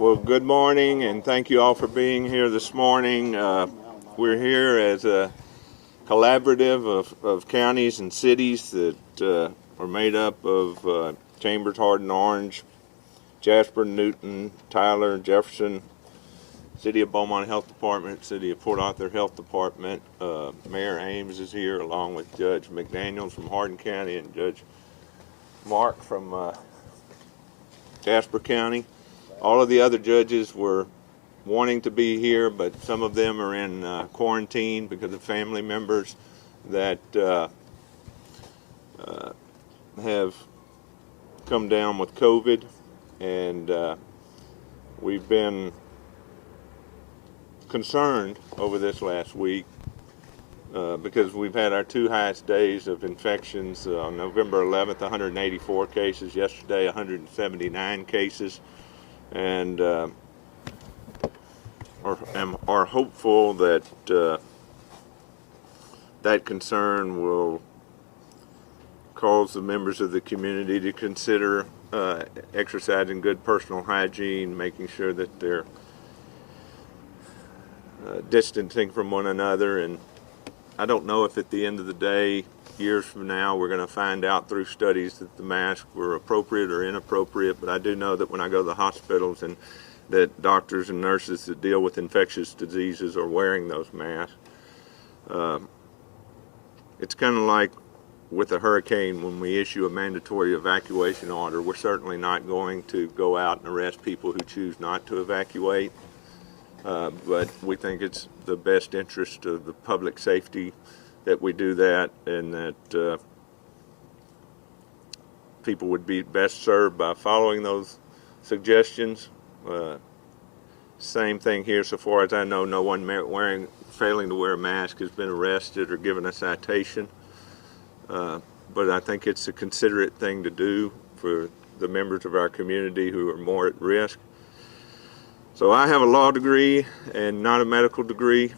Well, good morning, and thank you all for being here this morning. We're here as a collaborative of counties and cities that are made up of Chambers, Hardin, Orange, Jasper, Newton, Tyler, Jefferson, City of Beaumont Health Department, City of Port Arthur Health Department. Mayor Ames is here, along with Judge McDaniels from Hardin County and Judge Mark from Jasper County. All of the other judges were wanting to be here, but some of them are in quarantine because of family members that have come down with COVID, and we've been concerned over this last week because we've had our two highest days of infections. On November 11th, 184 cases. Yesterday, 179 cases. And are hopeful that that concern will cause the members of the community to consider exercising good personal hygiene, making sure that they're distancing from one another. And I don't know if at the end of the day, years from now, we're going to find out through studies that the masks were appropriate or inappropriate, but I do know that when I go to the hospitals and that doctors and nurses that deal with infectious diseases are wearing those masks. It's kind of like with a hurricane, when we issue a mandatory evacuation order, we're certainly not going to go out and arrest people who choose not to evacuate, but we think it's the best interest of the public safety that we do that, and that people would be best served by following those suggestions. Same thing here, so far as I know, no one failing to wear a mask has been arrested or given a citation. But I think it's a considerate thing to do for the members of our community who are more at risk. So I have a law degree and not a medical degree.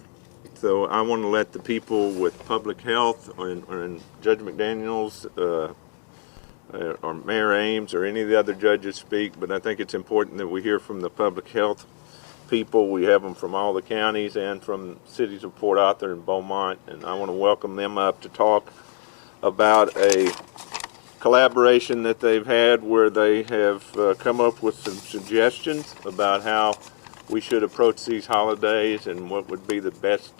So I want to let the people with public health and Judge McDaniels or Mayor Ames or any of the other judges speak, but I think it's important that we hear from the public health people. We have them from all the counties and from cities of Port Arthur and Beaumont, and I want to welcome them up to talk about a collaboration that they've had where they have come up with some suggestions about how we should approach these holidays and what would be the best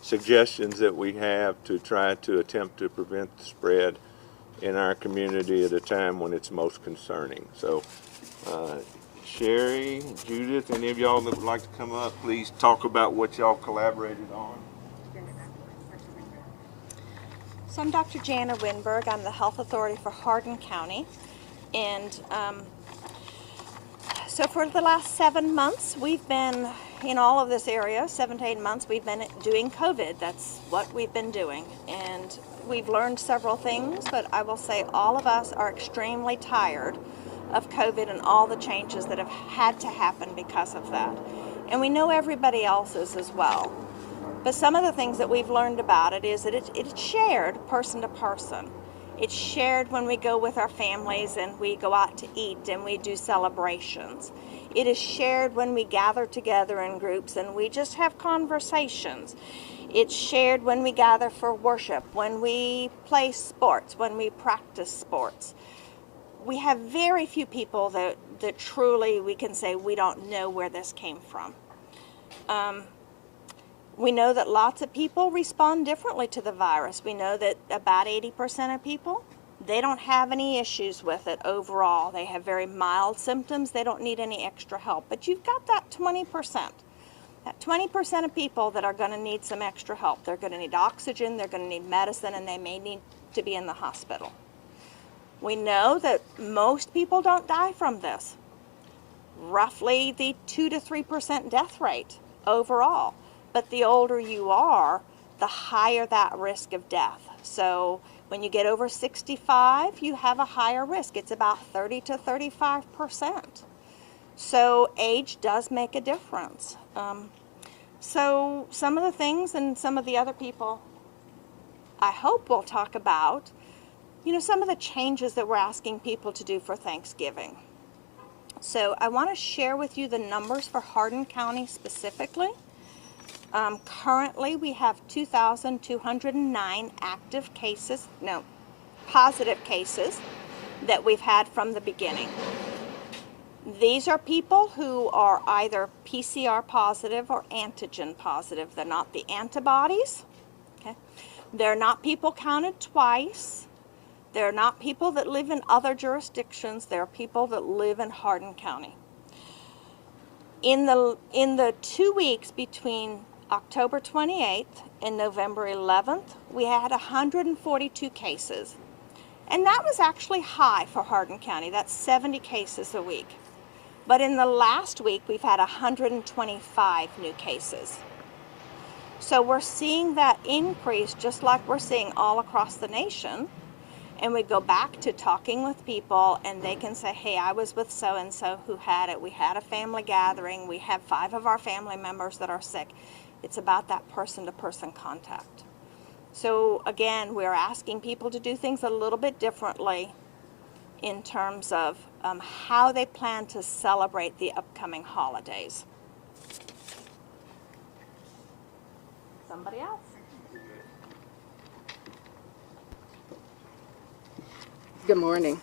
suggestions that we have to try to attempt to prevent the spread in our community at a time when it's most concerning. So Sherry, Judith, any of y'all that would like to come up, please talk about what y'all collaborated on. So I'm Dr. Jana Winberg. I'm the Health Authority for Hardin County, and so for the last 7 months, we've been in all of this area, 7 to 8 months, we've been doing COVID. That's what we've been doing. And we've learned several things, but I will say all of us are extremely tired of COVID and all the changes that have had to happen because of that. And we know everybody else is as well. But some of the things that we've learned about it is that it's shared person to person. It's shared when we go with our families and we go out to eat and we do celebrations. It is shared when we gather together in groups and we just have conversations. It's shared when we gather for worship, when we play sports, when we practice sports. We have very few people that truly we can say we don't know where this came from. We know that lots of people respond differently to the virus. We know that about 80% of people, they don't have any issues with it overall. They have very mild symptoms. They don't need any extra help. But you've got that 20%. That 20% of people that are going to need some extra help. They're going to need oxygen, they're going to need medicine, and they may need to be in the hospital. We know that most people don't die from this. Roughly the 2 to 3% death rate overall. But the older you are, the higher that risk of death. So when you get over 65, you have a higher risk. It's about 30 to 35%. So age does make a difference. So some of the things and some of the other people I hope we'll talk about, some of the changes that we're asking people to do for Thanksgiving. So I want to share with you the numbers for Hardin County specifically. Currently, we have 2,209 active cases, no, positive cases that we've had from the beginning. These are people who are either PCR positive or antigen positive. They're not the antibodies. Okay? They're not people counted twice. They're not people that live in other jurisdictions. They're people that live in Hardin County. In the 2 weeks between October 28th and November 11th, we had 142 cases. And that was actually high for Hardin County. That's 70 cases a week. But in the last week, we've had 125 new cases. So we're seeing that increase just like we're seeing all across the nation. And we go back to talking with people, and they can say, hey, I was with so-and-so who had it. We had a family gathering. We have 5 of our family members that are sick. It's about that person-to-person contact. So again, we're asking people to do things a little bit differently in terms of how they plan to celebrate the upcoming holidays. Somebody else? Good morning.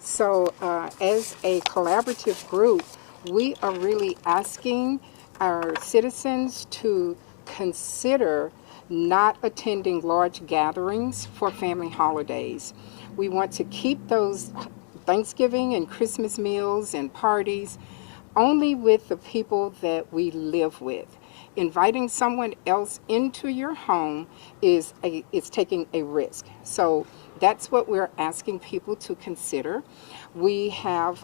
So as a collaborative group, we are really asking our citizens to consider not attending large gatherings for family holidays. We want to keep those Thanksgiving and Christmas meals and parties only with the people that we live with. Inviting someone else into your home is taking a risk. So that's what we're asking people to consider. We have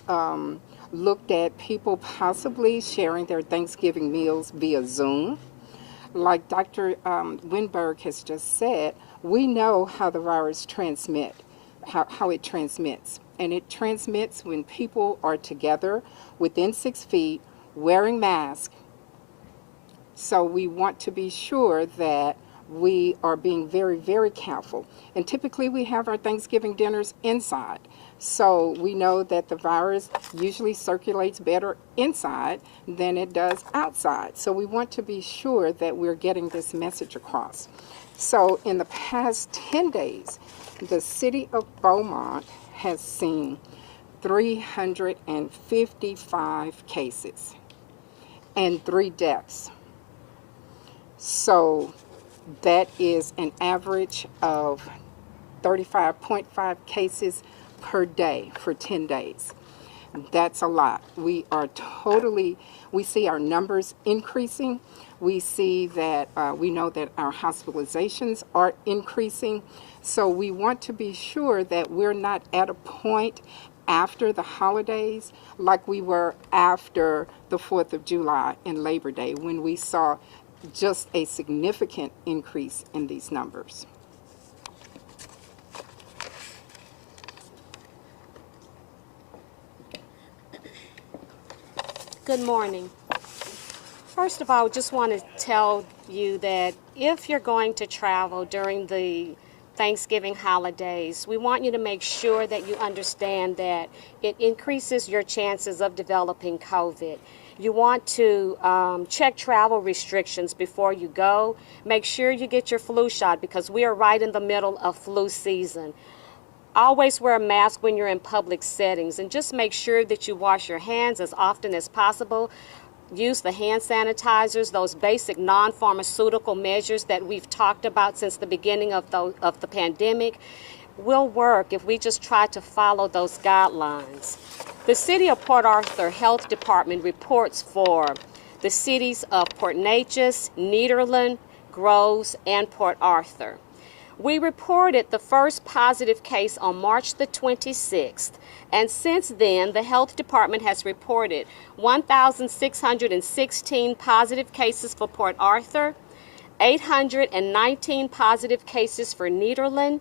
looked at people possibly sharing their Thanksgiving meals via Zoom. Like Dr. Winberg has just said, we know how the virus transmits, how it transmits. And it transmits when people are together within 6 feet wearing masks. So we want to be sure that we are being very, very careful. And typically we have our Thanksgiving dinners inside. So we know that the virus usually circulates better inside than it does outside. So we want to be sure that we're getting this message across. So in the past 10 days, the city of Beaumont has seen 355 cases and 3 deaths. So that is an average of 35.5 cases per day for 10 days. That's a lot. We see our numbers increasing. We see that, we know that our hospitalizations are increasing. So we want to be sure that we're not at a point after the holidays like we were after the 4th of July and Labor Day, when we saw just a significant increase in these numbers. Good morning. First of all, I just want to tell you that if you're going to travel during the Thanksgiving holidays, we want you to make sure that you understand that it increases your chances of developing COVID. You want to check travel restrictions before you go. Make sure you get your flu shot because we are right in the middle of flu season. Always wear a mask when you're in public settings, and just make sure that you wash your hands as often as possible. Use the hand sanitizers, those basic non-pharmaceutical measures that we've talked about since the beginning of the pandemic will work if we just try to follow those guidelines. The City of Port Arthur Health Department reports for the cities of Port Neches, Nederland, Groves, and Port Arthur. We reported the first positive case on March the 26th, and since then, the health department has reported 1,616 positive cases for Port Arthur, 819 positive cases for Nederland,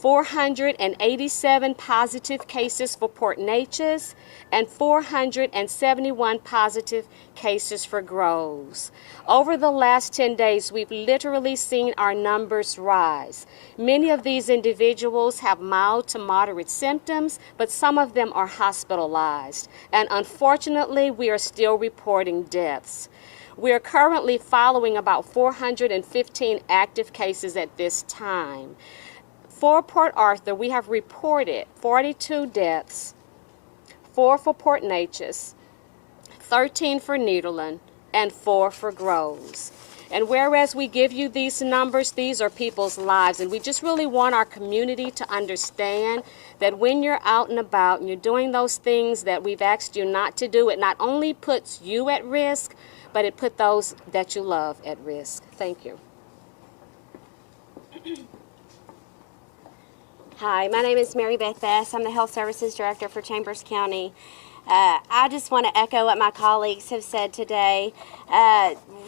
487 positive cases for Port Neches, and 471 positive cases for Groves. Over the last 10 days, we've literally seen our numbers rise. Many of these individuals have mild to moderate symptoms, but some of them are hospitalized. And unfortunately, we are still reporting deaths. We are currently following about 415 active cases at this time. For Port Arthur, we have reported 42 deaths, 4 for Port Neches, 13 for Nederland, and 4 for Groves. And whereas we give you these numbers, these are people's lives, and we just really want our community to understand that when you're out and about and you're doing those things that we've asked you not to do, it not only puts you at risk, but it put those that you love at risk. Thank you. Hi, my name is Mary Beth Bess. I'm the Health Services Director for Chambers County. I just want to echo what my colleagues have said today.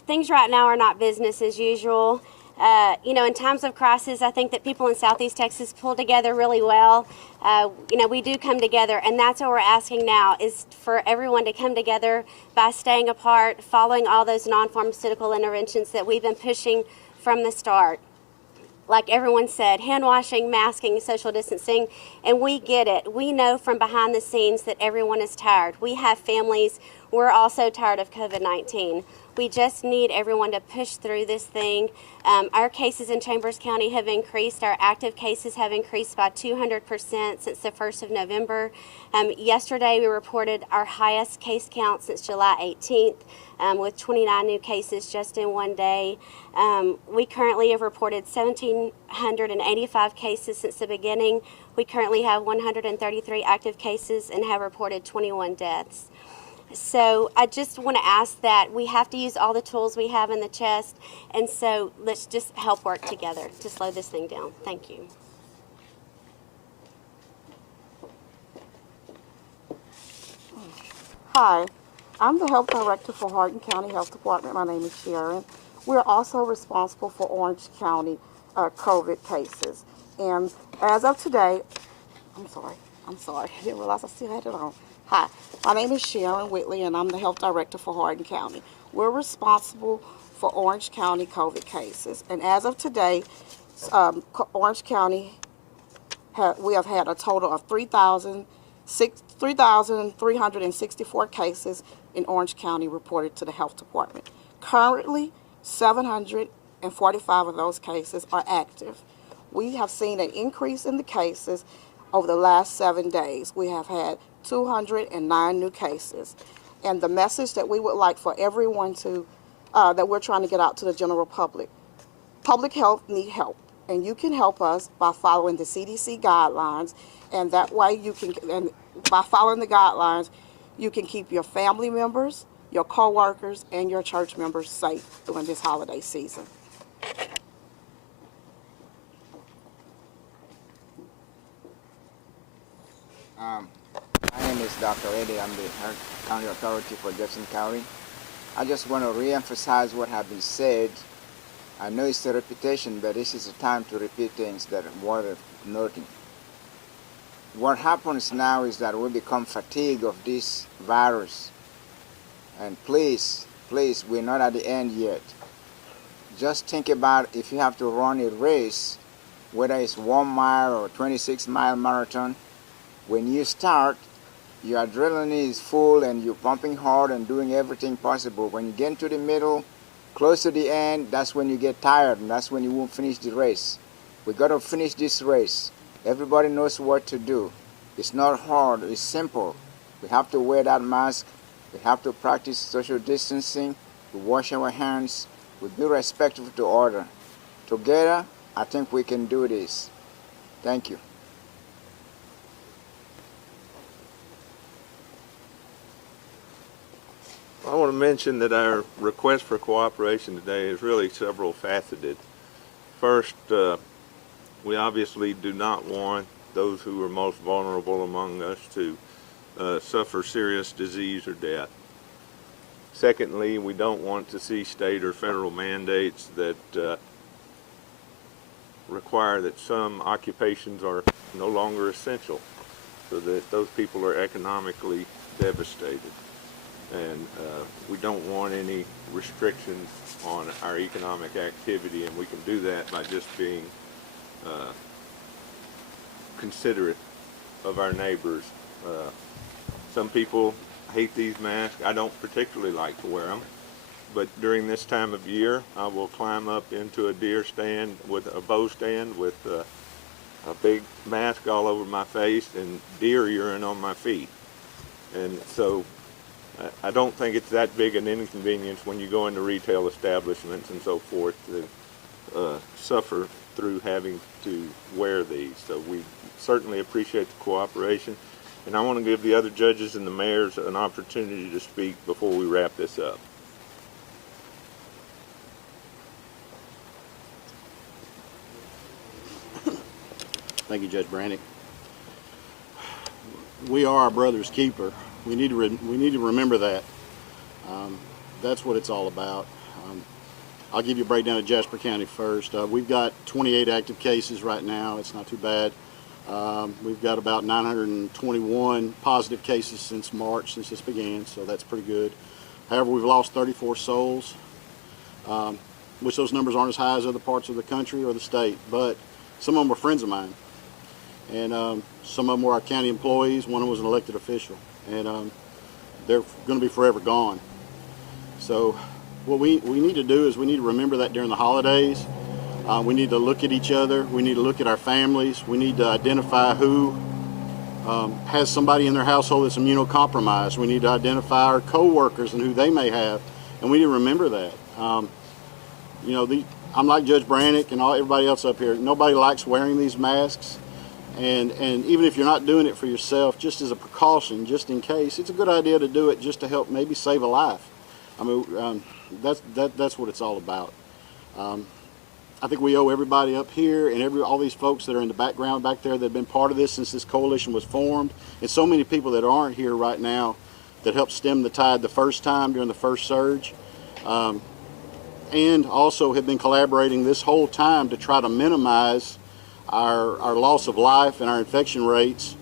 Things right now are not business as usual. In times of crisis, I think that people in Southeast Texas pull together really well. We do come together, and that's what we're asking now, is for everyone to come together by staying apart, following all those non-pharmaceutical interventions that we've been pushing from the start. Like everyone said, hand washing, masking, social distancing, and we get it. We know from behind the scenes that everyone is tired. We have families. We're also tired of COVID-19. We just need everyone to push through this thing. Our cases in Chambers County have increased. Our active cases have increased by 200% since the 1st of November. Yesterday, we reported our highest case count since July 18th. With 29 new cases just in one day. We currently have reported 1,785 cases since the beginning. We currently have 133 active cases and have reported 21 deaths. So I just want to ask that we have to use all the tools we have in the chest, and so let's just help work together to slow this thing down. Thank you. Hi, I'm the Health Director for Hardin County Health Department. My name is Sharon. We're also responsible for Orange County COVID cases. And as of today, I'm sorry, I didn't realize I still had it on. Hi, my name is Sharon Whitley, and I'm the Health Director for Hardin County. We're responsible for Orange County COVID cases. And as of today, Orange County, we have had a total of 3,364 cases in Orange County reported to the Health Department. Currently, 745 of those cases are active. We have seen an increase in the cases over the last 7 days. We have had 209 new cases. And the message that we would like for everyone to, that we're trying to get out to the general public health need help. And you can help us by following the CDC guidelines, and that way you can, and by following the guidelines, you can keep your family members, your co-workers, and your church members safe during this holiday season. My name is Dr. Eddie. I'm the County Authority for Jefferson County. I just want to re-emphasize what has been said. I know it's a repetition, but this is a time to repeat things that are worth noting. What happens now is that we become fatigued of this virus. And please, we're not at the end yet. Just think about if you have to run a race, whether it's 1 mile or 26-mile marathon. When you start, your adrenaline is full and you're pumping hard and doing everything possible. When you get into the middle, close to the end, that's when you get tired and that's when you won't finish the race. We got to finish this race. Everybody knows what to do. It's not hard, it's simple. We have to wear that mask. We have to practice social distancing. We wash our hands. We be respectful to order. Together, I think we can do this. Thank you. I want to mention that our request for cooperation today is really several faceted. First, we obviously do not want those who are most vulnerable among us to suffer serious disease or death. Secondly, we don't want to see state or federal mandates that require that some occupations are no longer essential, so that those people are economically devastated. And we don't want any restrictions on our economic activity, and we can do that by just being considerate of our neighbors. Some people hate these masks. I don't particularly like to wear them, but during this time of year, I will climb up into a deer stand with a bow stand with a big mask all over my face and deer urine on my feet. And so I don't think it's that big an inconvenience when you go into retail establishments and so forth to suffer through having to wear these. So we certainly appreciate the cooperation. And I want to give the other judges and the mayors an opportunity to speak before we wrap this up. Thank you, Judge Brannick. We are our brother's keeper. We need to remember that. That's what it's all about. I'll give you a breakdown of Jasper County first. We've got 28 active cases right now. It's not too bad. We've got about 921 positive cases since March, since this began, so that's pretty good. However, we've lost 34 souls, which those numbers aren't as high as other parts of the country or the state, but some of them were friends of mine. And some of them were our county employees. One of them was an elected official. And they're going to be forever gone. So what we need to do is we need to remember that during the holidays. We need to look at each other. We need to look at our families. We need to identify who has somebody in their household that's immunocompromised. We need to identify our co-workers and who they may have. And we need to remember that. You know, I'm like Judge Brannick and everybody else up here. Nobody likes wearing these masks. And even if you're not doing it for yourself, just as a precaution, just in case, it's a good idea to do it just to help maybe save a life. I mean, that's what it's all about. I think we owe everybody up here and all these folks that are in the background back there that have been part of this since this coalition was formed, and so many people that aren't here right now that helped stem the tide the first time during the first surge, and also have been collaborating this whole time to try to minimize our loss of life and our infection rates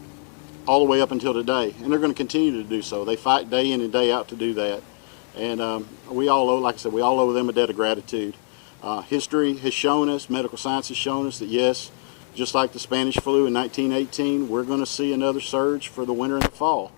all the way up until today. And they're going to continue to do so. They fight day in and day out to do that. And we all owe, like I said, we all owe them a debt of gratitude. History has shown us, medical science has shown us that yes, just like the Spanish flu in 1918, we're going to see another surge for the winter and the fall,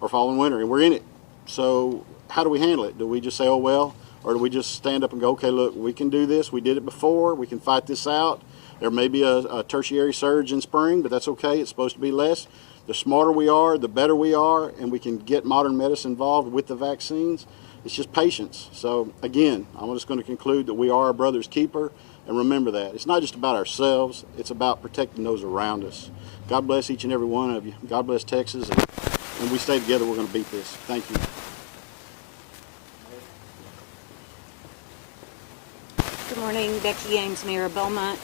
or fall and winter, and we're in it. So how do we handle it? Do we just say, oh well, or do we just stand up and go, okay, look, we can do this, we did it before, we can fight this out. There may be a tertiary surge in spring, but that's okay. It's supposed to be less. The smarter we are, the better we are, and we can get modern medicine involved with the vaccines. It's just patience. So again, I'm just going to conclude that we are our brother's keeper, and remember that. It's not just about ourselves. It's about protecting those around us. God bless each and every one of you. God bless Texas, and when we stay together, we're going to beat this. Thank you. Good morning, Becky Ames, Mayor of Beaumont.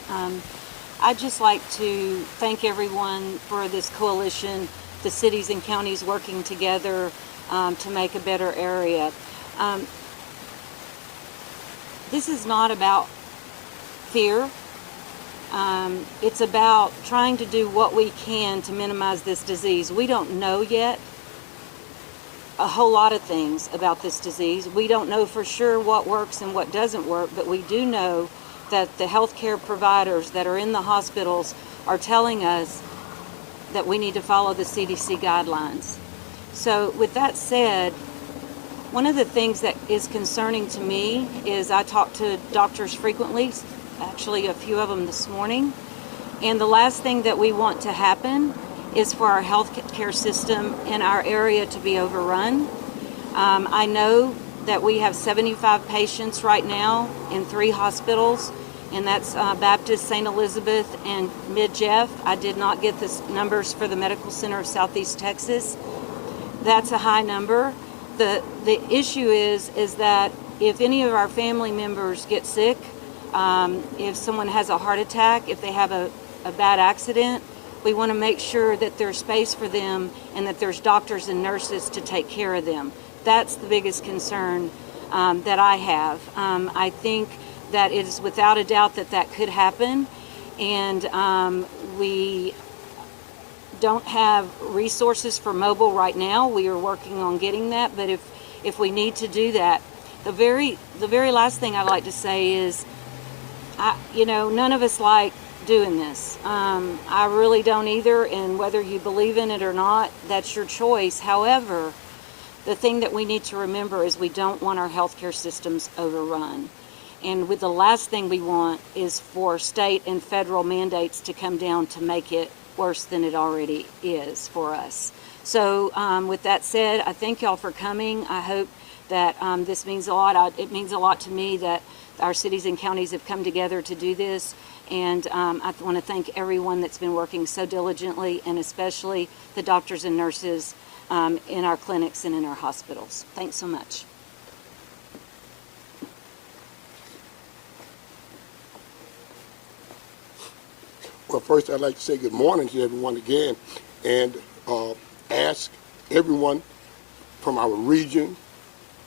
I'd just like to thank everyone for this coalition, the cities and counties working together to make a better area. This is not about fear. It's about trying to do what we can to minimize this disease. We don't know yet a whole lot of things about this disease. We don't know for sure what works and what doesn't work, but we do know that the healthcare providers that are in the hospitals are telling us that we need to follow the CDC guidelines. So with that said, one of the things that is concerning to me is I talk to doctors frequently, actually a few of them this morning, and the last thing that we want to happen is for our healthcare system in our area to be overrun. I know that we have 75 patients right now in 3 hospitals, and that's Baptist, St. Elizabeth, and Mid-Jeff. I did not get the numbers for the Medical Center of Southeast Texas. That's a high number. The issue is that if any of our family members get sick, if someone has a heart attack, if they have a bad accident, we want to make sure that there's space for them and that there's doctors and nurses to take care of them. That's the biggest concern that I have. I think that it is without a doubt that could happen, and we don't have resources for mobile right now. We are working on getting that, but if we need to do that, the very last thing I'd like to say is, none of us like doing this. I really don't either, and whether you believe in it or not, that's your choice. However, the thing that we need to remember is we don't want our healthcare systems overrun. And with the last thing we want is for state and federal mandates to come down to make it worse than it already is for us. So with that said, I thank y'all for coming. I hope that this means a lot. It means a lot to me that our cities and counties have come together to do this. And I want to thank everyone that's been working so diligently, and especially the doctors and nurses in our clinics and in our hospitals. Thanks so much. Well, first I'd like to say good morning to everyone again, and ask everyone from our region,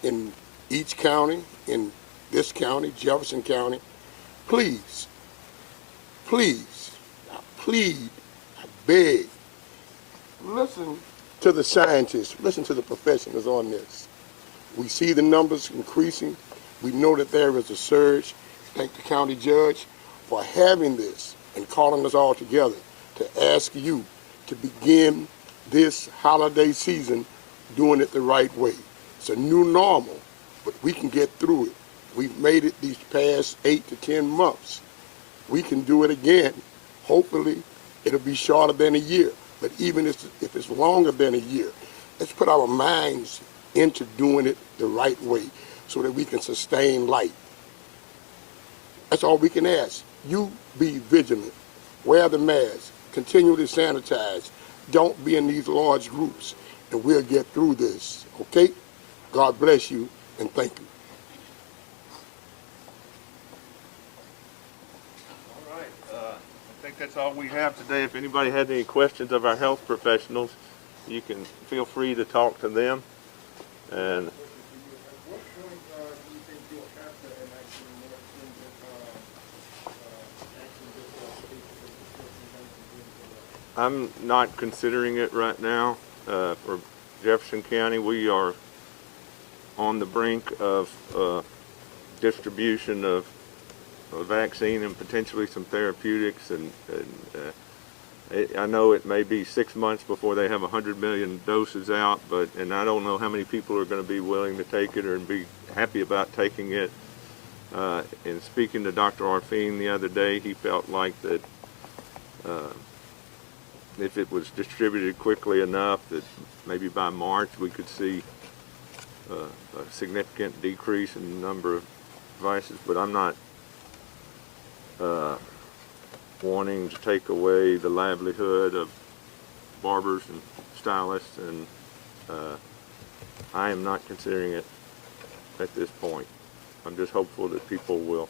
in each county, in this county, Jefferson County, please, please, I plead, I beg, listen to the scientists, listen to the professionals on this. We see the numbers increasing. We know that there is a surge. Thank the county judge for having this and calling us all together to ask you to begin this holiday season doing it the right way. It's a new normal, but we can get through it. We've made it these past 8 to 10 months. We can do it again. Hopefully, it'll be shorter than a year, but even if it's longer than a year, let's put our minds into doing it the right way so that we can sustain life. That's all we can ask. You be vigilant. Wear the mask. Continue to sanitize. Don't be in these large groups, and we'll get through this, okay? God bless you, and thank you. All right. I think that's all we have today. If anybody had any questions of our health professionals, you can feel free to talk to them. And I'm not considering it right now. For Jefferson County, we are on the brink of distribution of a vaccine and potentially some therapeutics, and I know it may be 6 months before they have 100 million doses out, and I don't know how many people are going to be willing to take it or be happy about taking it. In speaking to Dr. Arfine the other day, he felt like that if it was distributed quickly enough that maybe by March we could see a significant decrease in the number of devices, but I'm not wanting to take away the livelihood of barbers and stylists, and I am not considering it at this point. I'm just hopeful that people will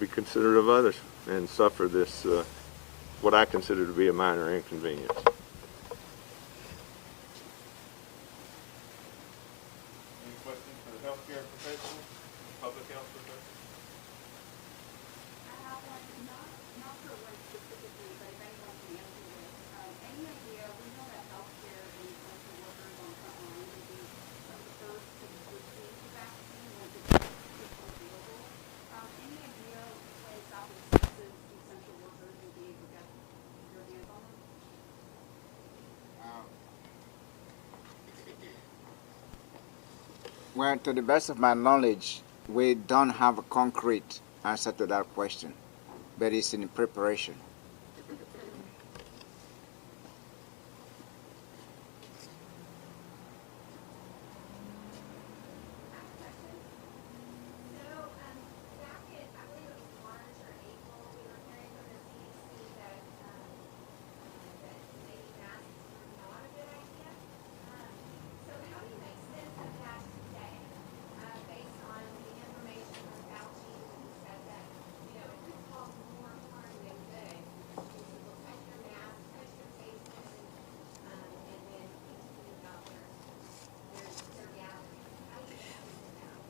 be considerate of others and suffer this what I consider to be a minor inconvenience. Any questions for the healthcare professionals, public health professionals? I have one, not for one specifically, but if anyone can answer this. Any idea, we know that healthcare and essential workers on front line will be some of the first to receive the vaccine once it's available. Any idea when South Texas essential workers will be able to get their hands on them? Well, to the best of my knowledge, we don't have a concrete answer to that question, but it's in preparation.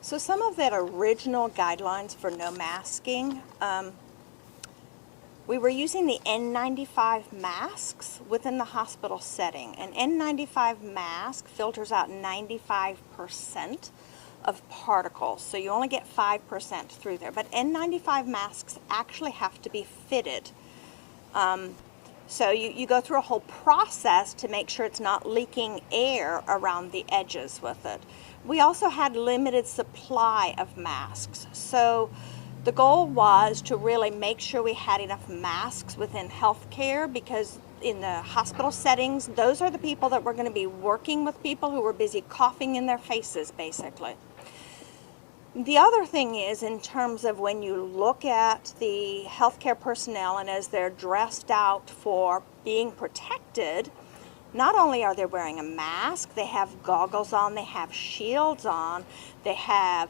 So some of that original guidelines for no masking, we were using the N95 masks within the hospital setting. An N95 mask filters out 95% of particles, so you only get 5% through there. But N95 masks actually have to be fitted. So you go through a whole process to make sure it's not leaking air around the edges with it. We also had limited supply of masks. So the goal was to really make sure we had enough masks within healthcare, because in the hospital settings, those are the people that were going to be working with people who were busy coughing in their faces, basically. The other thing is, in terms of when you look at the healthcare personnel and as they're dressed out for being protected, not only are they wearing a mask, they have goggles on, they have shields on, they have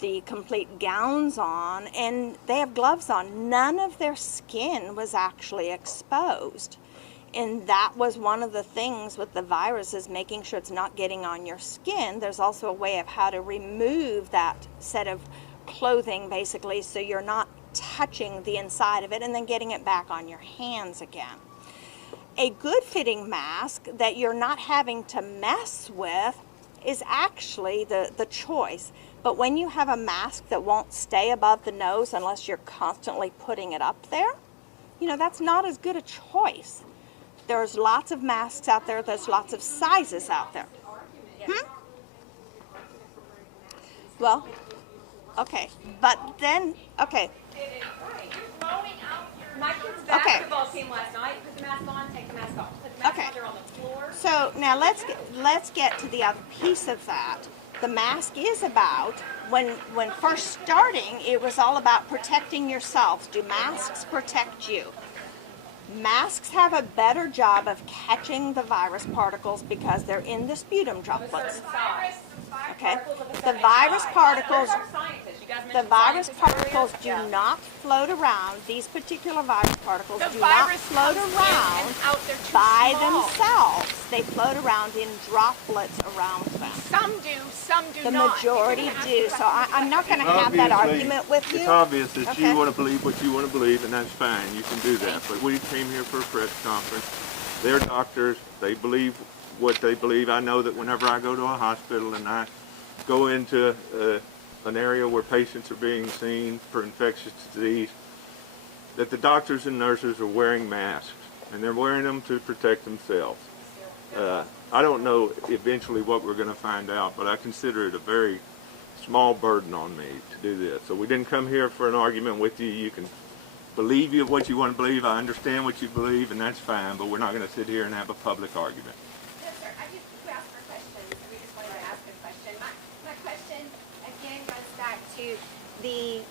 the complete gowns on, and they have gloves on. None of their skin was actually exposed. And that was one of the things with the virus, is making sure it's not getting on your skin. There's also a way of how to remove that set of clothing, basically, so you're not touching the inside of it and then getting it back on your hands again. A good fitting mask that you're not having to mess with is actually the choice. But when you have a mask that won't stay above the nose unless you're constantly putting it up there, you know, that's not as good a choice. There's lots of masks out there. There's lots of sizes out there. Well, okay. But then, okay. My kids' basketball team last night, put the mask on, take the mask off. Put the mask on, they're on the floor. So now let's get to the other piece of that. The mask is about, when first starting, it was all about protecting yourselves. Do masks protect you? Masks have a better job of catching the virus particles because they're in the sputum droplets. Okay? The virus particles do not float around. These particular virus particles do not float around by themselves. They float around in droplets around them. Some do The not. majority do. So I'm not going to have that argument with you. It's obvious that Okay. you want to believe what you want to believe, and that's fine. You can do that. But we came here for a press conference. They're doctors. They believe what they believe. I know that whenever I go to a hospital and I go into an area where patients are being seen for infectious disease, that the doctors and nurses are wearing masks, and they're wearing them to protect themselves. I don't know eventually what we're going to find out, but I consider it a very small burden on me to do this. So we didn't come here for an argument with you. You can believe what you want to believe. I understand what you believe, and that's fine, but we're not going to sit here and have a public argument. Yes, sir. You asked for questions. We just wanted to ask a question. My question, again, goes back to the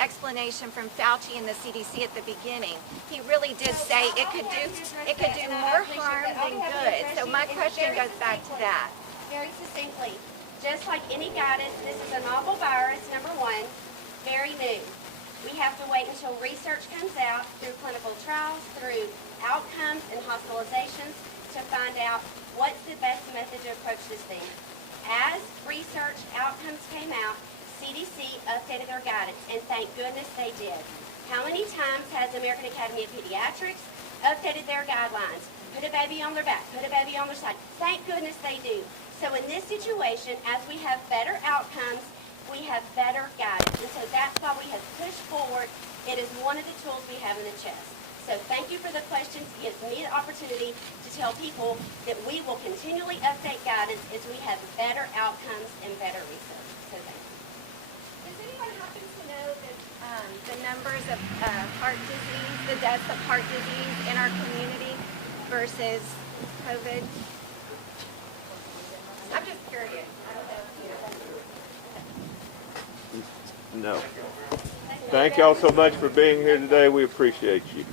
explanation from Fauci and the CDC at the beginning. He really did say it could do more harm than good. So my question goes back to that. Very succinctly, just like any guidance, this is a novel virus, number one, very new. We have to wait until research comes out through clinical trials, through outcomes and hospitalizations to find out what's the best method to approach this thing. As research outcomes came out, CDC updated their guidance, and thank goodness they did. How many times has the American Academy of Pediatrics updated their guidelines? Put a baby on their back, put a baby on their side. Thank goodness they do. So in this situation, as we have better outcomes, we have better guidance. And so that's why we have pushed forward. It is one of the tools we have in the chest. So thank you for the questions. It gives me the opportunity to tell people that we will continually update guidance as we have better outcomes and better research. So thank you. Does anyone happen to know the numbers of heart disease, the deaths of heart disease in our community versus COVID? I'm just curious. I don't know if you know. No. Thank y'all so much for being here today. We appreciate you.